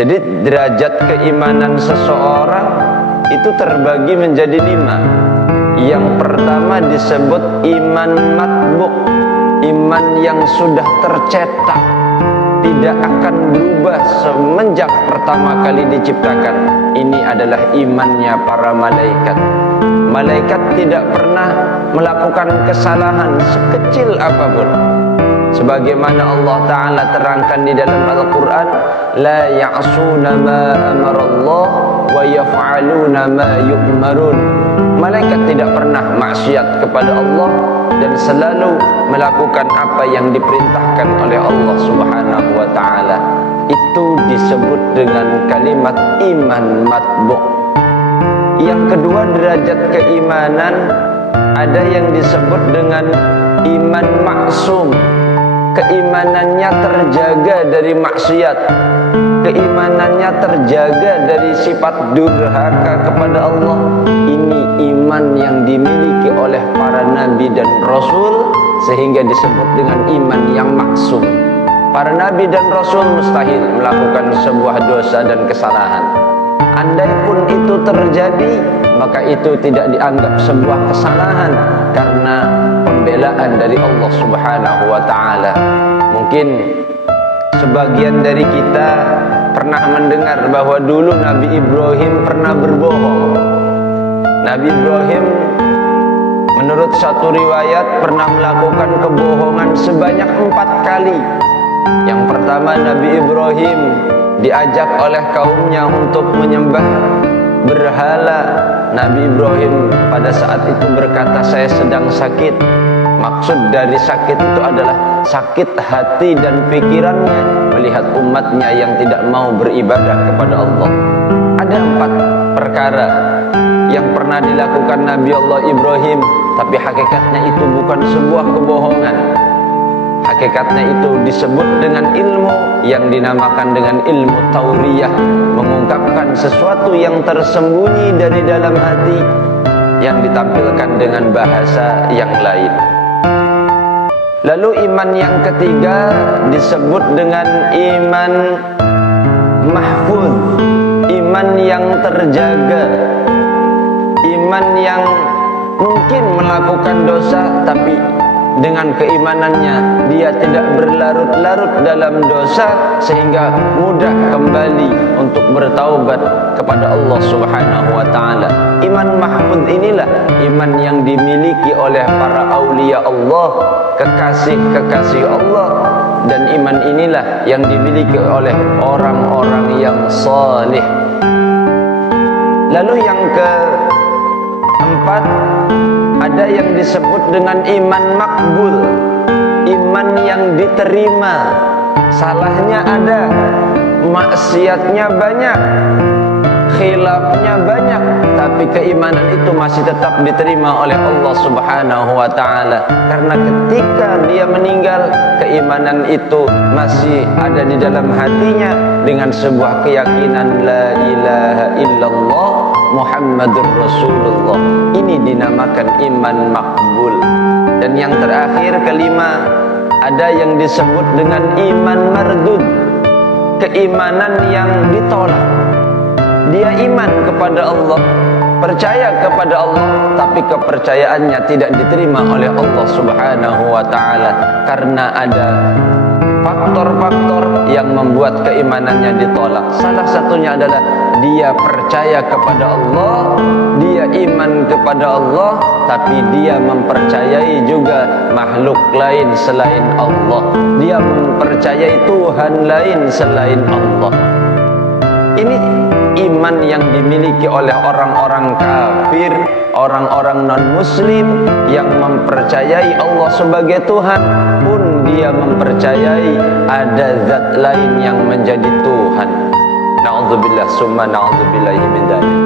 Jadi derajat keimanan seseorang itu terbagi menjadi 5. Yang pertama disebut iman matbu', iman yang sudah tercetak, tidak akan berubah semenjak pertama kali diciptakan. Ini adalah imannya para malaikat. Malaikat tidak pernah melakukan kesalahan sekecil apapun. Sebagaimana Allah Ta'ala terangkan di dalam Al-Quran, la ya'asuna ma amarallah wa yaf'aluna ma yu'marun. Malaikat tidak pernah maksiat kepada Allah dan selalu melakukan apa yang diperintahkan oleh Allah Subhanahu wa Ta'ala. Itu disebut dengan kalimat iman matbu'. Yang kedua, derajat keimanan ada yang disebut dengan iman maksum. Keimanannya terjaga dari maksiat, keimanannya terjaga dari sifat durhaka kepada Allah. Ini iman yang dimiliki oleh para nabi dan rasul, sehingga disebut dengan iman yang maksum. Para nabi dan rasul mustahil melakukan sebuah dosa dan kesalahan. Andai pun itu terjadi, maka itu tidak dianggap sebuah kesalahan karena pembelaan dari Allah Subhanahu wa Ta'ala. Mungkin sebagian dari kita pernah mendengar bahwa dulu Nabi Ibrahim pernah berbohong. Nabi Ibrahim menurut satu riwayat pernah melakukan kebohongan sebanyak 4 kali. Yang pertama, Nabi Ibrahim diajak oleh kaumnya untuk menyembah berhala. Nabi Ibrahim pada saat itu berkata, saya sedang sakit. Maksud dari sakit itu adalah sakit hati dan pikirannya melihat umatnya yang tidak mau beribadah kepada Allah. Ada 4 perkara yang pernah dilakukan Nabi Allah Ibrahim, tapi hakikatnya itu bukan sebuah kebohongan. Hakikatnya itu disebut dengan ilmu yang dinamakan dengan ilmu tauriyah, mengungkapkan sesuatu yang tersembunyi dari dalam hati yang ditampilkan dengan bahasa yang lain. Lalu iman yang ketiga disebut dengan iman mahfuz, iman yang terjaga, iman yang mungkin melakukan dosa, tapi dengan keimanannya dia tidak berlarut-larut dalam dosa sehingga mudah kembali untuk bertaubat kepada Allah Subhanahu wa Ta'ala. Iman mahfuz inilah iman yang dimiliki oleh para aulia Allah, kekasih-kekasih Allah, dan iman inilah yang dimiliki oleh orang-orang yang saleh. Lalu yang keempat, ada yang disebut dengan iman makbul, iman yang diterima. Salahnya ada, maksiatnya banyak, khilafnya banyak, tapi keimanan itu masih tetap diterima oleh Allah Subhanahu wa Ta'ala. Karena ketika dia meninggal, keimanan itu masih ada di dalam hatinya dengan sebuah keyakinan la ilaha illallah Muhammadur Rasulullah. Ini dinamakan iman makbul. Dan yang terakhir, kelima, ada yang disebut dengan iman mardud, keimanan yang ditolak. Dia iman kepada Allah, percaya kepada Allah, tapi kepercayaannya tidak diterima oleh Allah Subhanahu wa Ta'ala karena ada faktor-faktor yang membuat keimanannya ditolak. Salah satunya adalah dia percaya kepada Allah, dia iman kepada Allah, tapi dia mempercayai juga makhluk lain selain Allah. Dia mempercayai Tuhan lain selain Allah. Ini iman yang dimiliki oleh orang-orang kafir, orang-orang non-muslim yang mempercayai Allah sebagai Tuhan, pun dia mempercayai ada zat lain yang menjadi Tuhan. Na'udzubillah summa na'udzubillahi min dzalik.